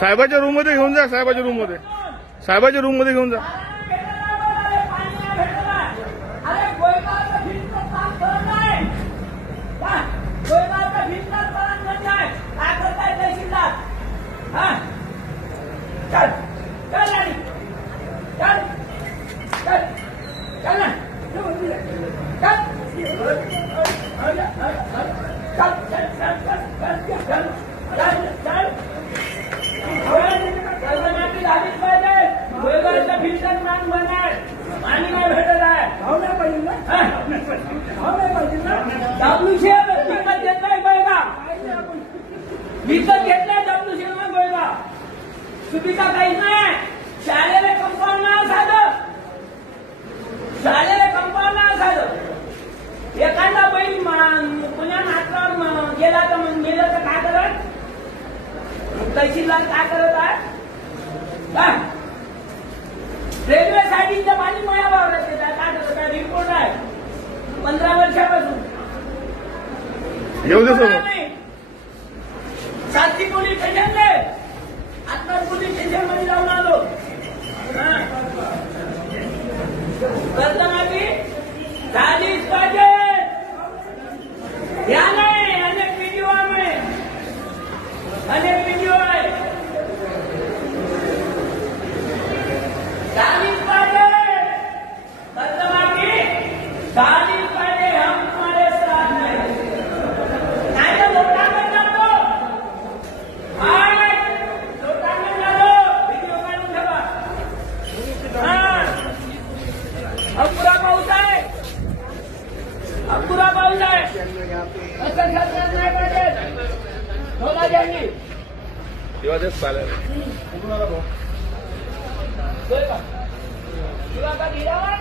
साहेबाच्या room मध्ये घेऊन जा. साहेबाच्या रूम मध्ये घेऊन जा. विकत घेतलाय दगडूशेठ गोळेगाव. चुकीचा काहीच नाही. शाळेला कंपाऊंड नाव साधं, शाळेला कंपाऊंड नाव साधं. एखादा बैल पुण्या नाटकावर गेला तर गेलं तर काय करत, तहसीलदार काय करत आहे. रेल्वे साईडीचं पाणी माझ्या वावरात येत आहे. काय करत आहे, रिपोर्ट आहे 15 वर्षापासून. येऊ दे सोबत. सातची पोलीस स्टेशनले आता पोलीस स्टेशन मध्ये जाऊन आलो. कर्जमाफी झालीच पाहिजे. ह्या नाही, अनेक व्हिडिओ आहे, अनेक व्हिडिओ आहे. झालीच पाहिजे कर्जमाफी, झालीच पाहिजे. हम तुम्हारे साथ नाही. नाही तर लोटांना जातो. अपुरा पाऊस आहे, अपुरा पाऊस आहे. असं शासन नाही पाहिजे. होना चाहिए. तुला का गिरावा